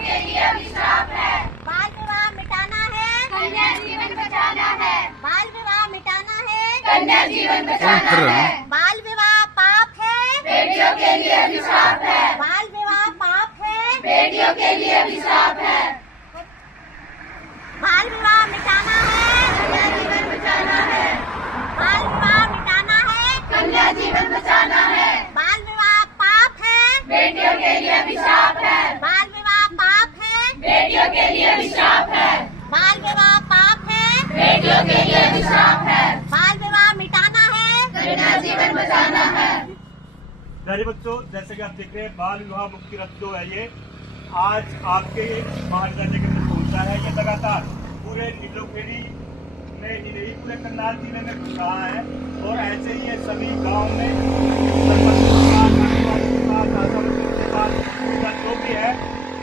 के लिए अभिशाप है। बाल विवाह मिटाना है, कन्या जीवन बचाना है। बाल विवाह मिटाना है, कन्या जीवन बचाना है। बाल विवाह पाप है, बेटियों के लिए अभिशाप है। बाल विवाह पाप है, बेटियों के लिए अभिशाप है। बाल विवाह मिटाना है, कन्या जीवन बचाना है। बाल विवाह मिटाना है, कन्या जीवन बचाना है। बाल विवाह पाप है, बेटियों के लिए अभिशाप है। बाल विवाह पाप है, बेटियों के लिए अभिशाप है। बाल विवाह पाप है, बेटियों के लिए अभिशाप है। बाल विवाह मिटाना है, कन्या जीवन बचाना है। प्यारे बच्चों, जैसे कि आप देख रहे हैं बाल विवाह मुक्ति रथ जो है ये आज आपके महाविद्यालय के अंदर पहुंचा है। ये लगातार पूरे नीलोखेड़ी में ही नहीं पूरे करनाल जिले में घूम रहा है और ऐसे ही ये सभी गांव में सरपंचों के साथ, आदिवासियों के साथ, आशावर्करों के साथ जो भी है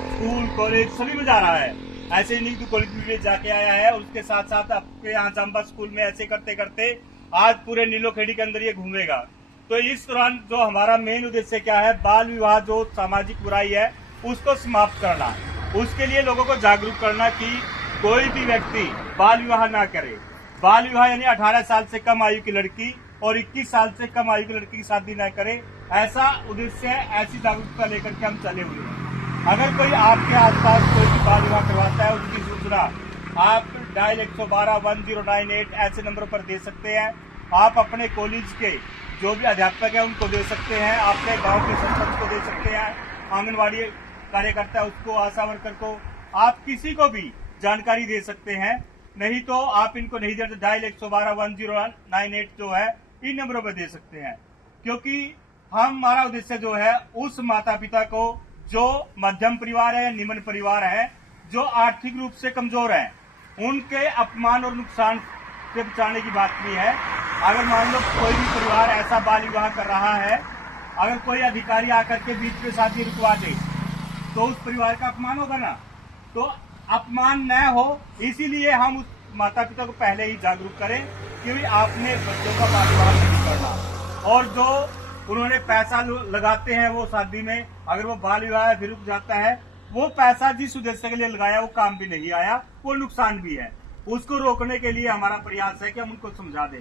स्कूल कॉलेज सभी में जा रहा है। ऐसे ही नहीं कॉलेज में जाके आया है और उसके साथ साथ आपके यहाँ जाम्बा स्कूल में ऐसे करते करते आज पूरे नीलोखेड़ी के अंदर ये घूमेगा। तो इस दौरान जो हमारा मेन उद्देश्य क्या है, बाल विवाह जो सामाजिक बुराई है उसको समाप्त करना, उसके लिए लोगों को जागरूक करना कि कोई भी व्यक्ति बाल विवाह ना करे। बाल विवाह यानी 18 साल से कम आयु की लड़की और 21 साल से कम आयु की लड़की की शादी न करे, ऐसा उद्देश्य है। ऐसी जागरूकता लेकर के हम चले हुए हैं। अगर कोई आपके आसपास कोई भी बाल विवाह करवाता है उसकी सूचना आप डायल 112-1098 ऐसे नंबरों पर दे सकते हैं। आप अपने कॉलेज के जो भी अध्यापक है उनको दे सकते हैं, अपने गांव के सरपंच को दे सकते हैं, आंगनबाड़ी कार्यकर्ता उसको, आशा वर्कर को, आप किसी को भी जानकारी दे सकते हैं। नहीं तो आप इनको नहीं दे तो डायल 112-1098 जो है इन नंबरों पर दे सकते हैं। क्योंकि हमारा उद्देश्य जो है उस माता पिता को जो मध्यम परिवार है या निम्न परिवार है, जो आर्थिक रूप से कमजोर है, उनके अपमान और नुकसान से बचाने की बात भी है। अगर मान लो कोई भी परिवार ऐसा बाल विवाह कर रहा है, अगर कोई अधिकारी आकर के बीच में शादी रुकवा दे तो उस परिवार का अपमान होगा ना। तो अपमान न हो इसीलिए हम उस माता पिता को पहले ही जागरूक करें कि आपने बच्चों का बाल विवाह नहीं करना। और जो उन्होंने पैसा लगाते हैं वो शादी में, अगर वो बाल विवाह फिर रुक जाता है, वो पैसा जिस उद्देश्य के लिए लगाया वो काम भी नहीं आया, वो नुकसान भी है। उसको रोकने के लिए हमारा प्रयास है कि हम उनको समझा दें।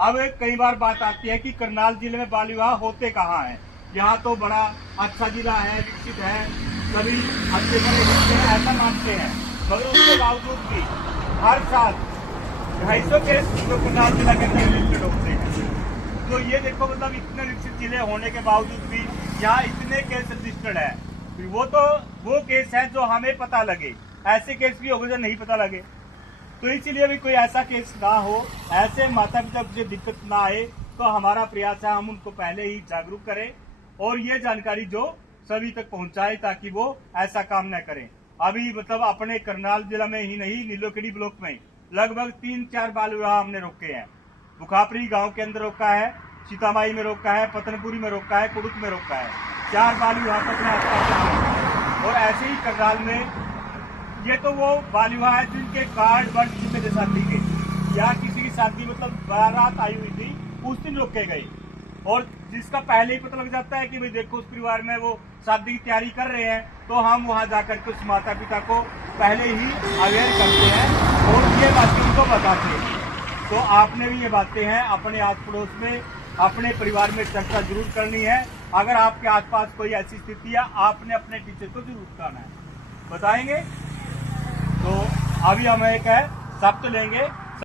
अब कई बार बात आती है कि करनाल जिले में बाल विवाह होते कहाँ हैं। यहाँ तो बड़ा अच्छा जिला है, विकसित है, सभी अच्छे बड़े बच्चे ऐसा मानते हैं, मगर उसके बावजूद भी हर साल 250 केस जो करनाल जिला के अंदर रजिस्टर्ड होते हैं। तो ये देखो, मतलब इतने विकसित जिले होने के बावजूद भी यहाँ इतने केस रजिस्टर्ड है। वो केस है जो हमें पता लगे, ऐसे केस भी होंगे जो नहीं पता लगे। तो इसीलिए भी कोई ऐसा केस ना हो, ऐसे माता पिता को दिक्कत ना आए, तो हमारा प्रयास है हम उनको पहले ही जागरूक करें और ये जानकारी जो सभी तक पहुंचाए ताकि वो ऐसा काम न करें। अभी मतलब अपने करनाल जिला में ही नहीं, नीलोखेड़ी ब्लॉक में लगभग 3-4 बाल विवाह हमने रोके हैं। बुखापरी गांव के अंदर रोका है, सीतामाई में रोका है, पतनपुरी में रोका है, कुड़ुक में रोका है। 4 बाल विवाह अपने आसपास और ऐसे ही करनाल में। ये तो वो बाल विवाह है जिनके कार्ड बर्थ जिनके के साथ ली गई या किसी की शादी मतलब बारात आई हुई थी उस दिन रोके गए, और जिसका पहले ही पता लग जाता है कि भाई देखो उस परिवार में वो शादी की तैयारी कर रहे हैं, तो हम वहां जाकर के उस माता पिता को पहले ही अवेयर करते हैं और ये बातें उनको बताते हैं। तो आपने भी ये बातें हैं अपने आस पड़ोस में, अपने परिवार में चर्चा जरूर करनी है। अगर आपके आसपास कोई ऐसी स्थिति है, आपने अपने टीचर को जरूर बताना है, बताएंगे। तो अभी हम एक है शब्द लेंगे।